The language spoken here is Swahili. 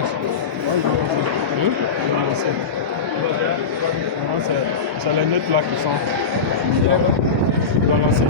lancer. Ouais, je vais lancer. C'est les notes là qui sont. Je dois lancer.